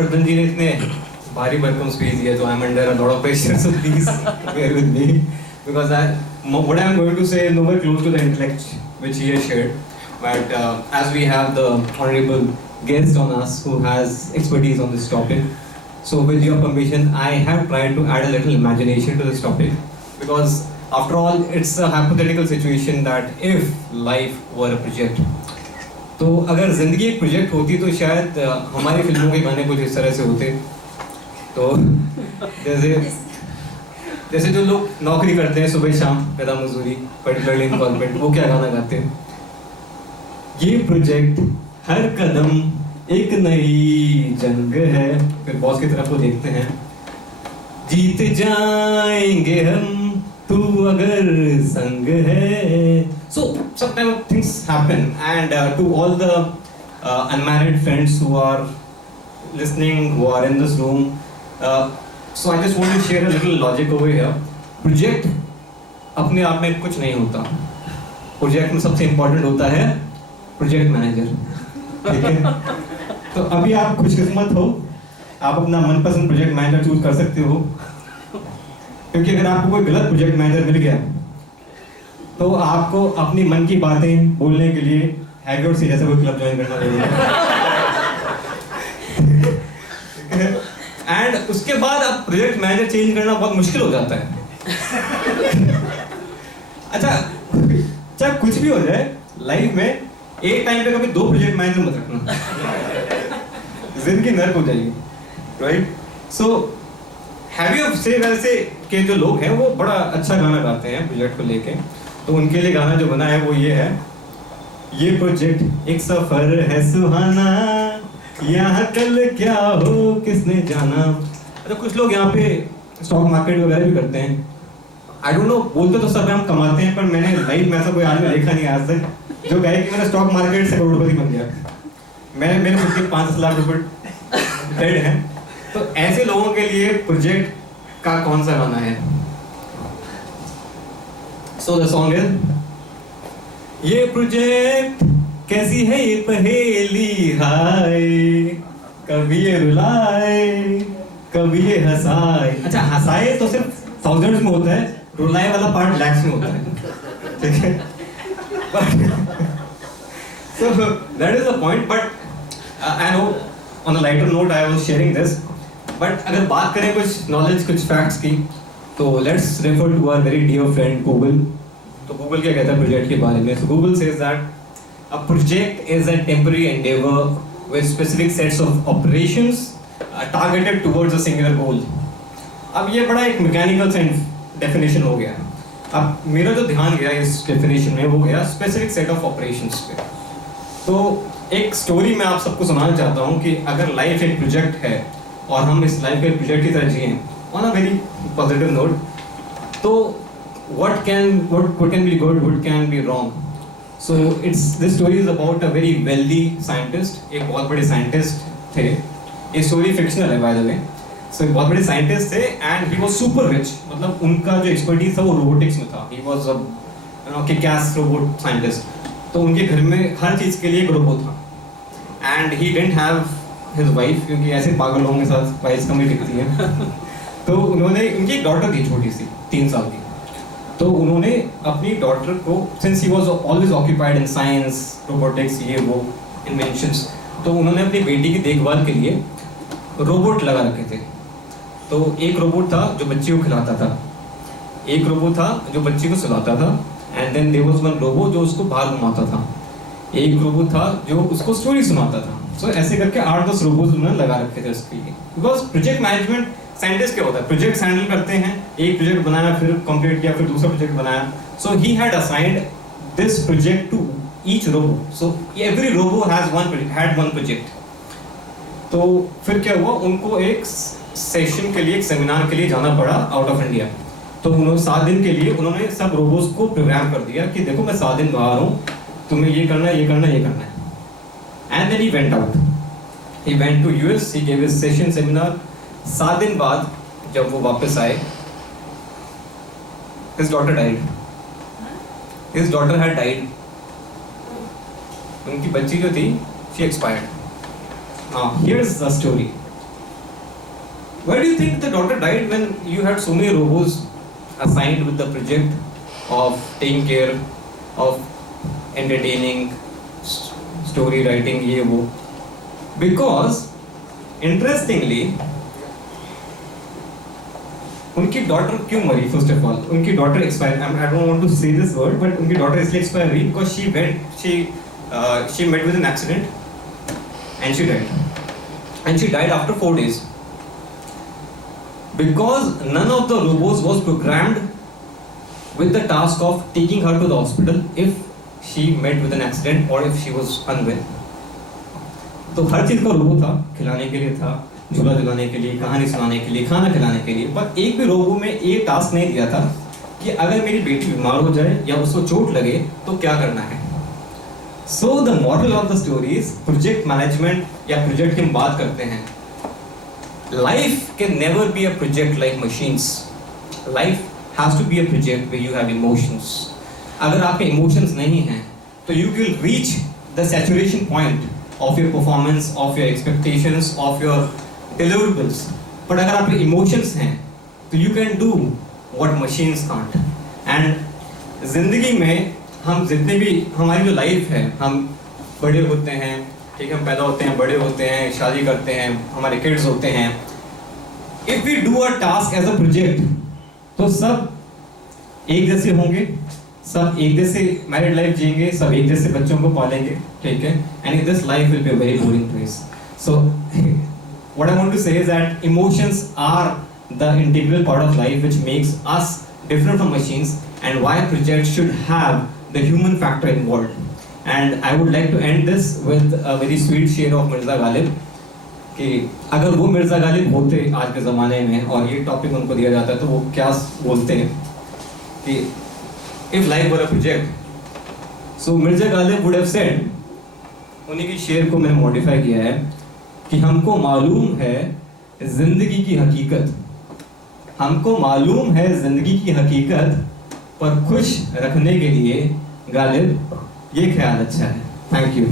हर्षवर्धन जी ने इतने भारी भरकम स्पीच दिया, तो I am under a lot of pressure, so please bear with me because what I am going to say is nowhere close to the intellect which he has shared, but as we have the honorable guest on us who has expertise on this topic, so with your permission I have tried to add a little imagination to this topic, because after all it's a hypothetical situation that if life were a project, तो अगर ज़िंदगी एक project होती तो शायद हमारी फिल्मों के गाने कुछ इस तरह से होते। तो जैसे जो लोग नौकरी करते हैं सुबह शाम पैदा मजदूरी पर्टिकुलरली इन कॉर्पोरेट, वो क्या गाना गाते हैं, ये प्रोजेक्ट हर कदम एक नई जंग है, फिर बॉस की तरफ वो देखते हैं, जीत जाएंगे हम तू अगर संग है। So sometimes things happen, and to all the unmarried friends who are listening, who are in this room, so I just want to share a little logic over here. Project अपने आप में कुछ नहीं होता, प्रोजेक्ट में सबसे important होता है प्रोजेक्ट मैनेजर, ठीक है? तो अभी आप खुशकिस्मत हो, आप अपना मनपसंद प्रोजेक्ट मैनेजर चूज कर सकते हो, क्योंकि अगर आपको कोई गलत प्रोजेक्ट मैनेजर मिल गया तो आपको अपनी मन की बातें बोलने के लिए हैगोड से जैसे कोई क्लब ज्वाइन करना पड़ेगा। एंड उसके बाद अब प्रोजेक्ट मैनेजर चेंज करना बहुत मुश्किल हो जाता है। अच्छा, चाहे कुछ भी हो जाए लाइफ में, एक टाइम पे कभी 2 प्रोजेक्ट मैनेजर मत रखना, जिंदगी नर्क हो जाएगी, राइट? सो हैव यू से वैसे के जो लोग हैं वो बड़ा अच्छा गाना गाते हैं प्रोजेक्ट को लेके, तो उनके लिए गाना जो बना है वो ये है, ये प्रोजेक्ट एक सफर है सुहाना, यहाँ कल क्या हो किसने जाना। अच्छा, कुछ लोग यहाँ पे स्टॉक मार्केट वगैरह भी करते हैं, आई डोंट नो, बोलते तो सब हम कमाते हैं, पर मैंने लाइफ में ऐसा कोई आदमी देखा नहीं आज तक जो कहे कि मैंने स्टॉक मार्केट से करोड़पति बन गया। मेरे खुद के 5 लाख रुपए डेड हैं। तो ऐसे लोगों के लिए प्रोजेक्ट का कौन सा गाना है? So the song is, ये प्रोजेक्ट कैसी है ये पहेली हाय, कभी ये रुलाए कभी ये हंसाए। अच्छा, हंसाए तो सिर्फ थाउजेंड्स में होता है, रुलाए वाला पार्ट लैक्स में होता है, ठीक है? So that is the point, but I know on a lighter note I was sharing this, but अगर बात करें कुछ नॉलेज कुछ फैक्ट्स की, तो let's refer to our very dear friend Google. तो गूगल क्या कहता है प्रोजेक्ट के बारे में? So Google says that a project is a temporary endeavor with specific sets of operations targeted towards a singular goal. अब ये बड़ा एक मैकेनिकल सेंस डेफिनेशन हो गया। अब मेरा जो ध्यान गया इस डेफिनेशन में वो गया स्पेसिफिक सेट ऑफ ऑपरेशंस पे। तो एक स्टोरी मैं आप सबको सुनाना चाहता हूँ कि अगर लाइफ एक प्रोजेक्ट है और हम इस लाइफ के प्रोजेक्ट की तरह जिए on a very positive note, तो what can be good, what can be wrong? So this story is about a very wealthy scientist, एक बहुत बड़े साइंटिस्ट थे। ये स्टोरी फिक्शनल है बाय द वे। सो एक बहुत बड़े साइंटिस्ट थे and he was super rich, मतलब उनका जो एक्सपर्टीज था वो रोबोटिक्स में था। He was a kick-S robot scientist. तो उनके घर में हर चीज़ के लिए एक रोबोट था and he didn't have his wife, क्योंकि ऐसे पागल लोगों के साथ वाइफ कम ही दिखती है। तो उन्होंने, उनकी एक डॉटर थी छोटी सी 3 साल की, तो उन्होंने अपनी डॉटर को, since he was always occupied in science robotics ये वो इन्वेंशंस, तो उन्होंने अपनी बेटी की देखभाल के लिए रोबोट लगा रखे थे। तो एक रोबोट था जो बच्ची को खिलाता था, एक रोबोट था जो बच्ची को सुलाता था, and then there was one robot जो उसको बाहर घुमाता था, एक रोबोट था जो उसको स्टोरी सुनाता था। सो ऐसे करके 8-10 रोबोट उन्होंने लगा रखे थे उसके लिए। बिकॉज प्रोजेक्ट मैनेजमेंट साइंटिस्ट क्या होता है, प्रोजेक्ट हैंडल करते हैं, एक प्रोजेक्ट बनाया फिर कंप्लीट किया फिर दूसरा प्रोजेक्ट बनाया। So he had assigned this project to each robot, so every robot had one project. तो फिर क्या हुआ, उनको एक सेशन के लिए, एक सेमिनार के लिए जाना पड़ा आउट ऑफ इंडिया। तो उन्होंने 7 दिन के लिए उन्होंने सब रोबोट्स को प्रोग्राम कर दिया कि देखो मैं 7 दिन बाहर हूँ, तुम्हें ये करना है, ये करना है, ये करना है। And then he went out, he went to US, he give his session seminar. 7 दिन बाद जब वो वापस आए, his daughter died. His daughter had died. उनकी बच्ची जो थी, she expired. Now here's the story. Why do you think the daughter died when you had so many robots assigned with the project of taking care of entertaining, story writing, ये वो? Because interestingly, उनकी daughter क्यों मरी? First of all उनकी daughter expire, I don't want to say this word, but उनकी daughter इसलिए expire हुई because she met with an accident and she died after 4 days because none of the robots was programmed with the task of taking her to the hospital if she met with an accident or if she was unwell. तो हर चीज का robo था, खिलाने के लिए था, झूला झुलाने के लिए, कहानी सुनाने के लिए, खाना खिलाने के लिए, पर एक भी रोबो में ये टास्क नहीं दिया था कि अगर मेरी बेटी बीमार हो जाए या उसको चोट लगे तो क्या करना है. So the moral of the story is project management या प्रोजेक्ट की हम बात करते हैं. Life can never be a project like machines. Life has to be a project where you have emotions. अगर आपके इमोशंस नहीं हैं तो you will reach the saturation point of your performance, of your expectations, of your deliverables. But अगर आपके emotions हैं तो you can do what machines can't. And जिंदगी में हम जितने भी हमारी जो लाइफ है, हम बड़े होते हैं, ठीक है, हम पैदा होते हैं, बड़े होते हैं, शादी करते हैं, हमारे किड्स होते हैं. If we do a task as a project, तो सब एक जैसे होंगे, सब एक जैसे मैरिड लाइफ जिएंगे, सब एक जैसे बच्चों को पालेंगे, ठीक है, and this life will be a very boring place. So what I want to say is that emotions are the integral part of life which makes us different from machines and why projects should have the human factor involved. And I would like to end this with a very sweet शेयर of Mirza Ghalib कि अगर वो मिर्जा गालिब होते आज के ज़माने में और ये टॉपिक उनको दिया जाता है तो वो क्या बोलते हैं कि if life were a project. So Mirza Ghalib would have said, उन्हीं की शेर को मैंने मॉडिफाई किया है कि हमको मालूम है जिंदगी की हकीकत, हमको मालूम है जिंदगी की हकीकत, पर खुश रखने के लिए गालिब ये ख्याल अच्छा है. Thank you.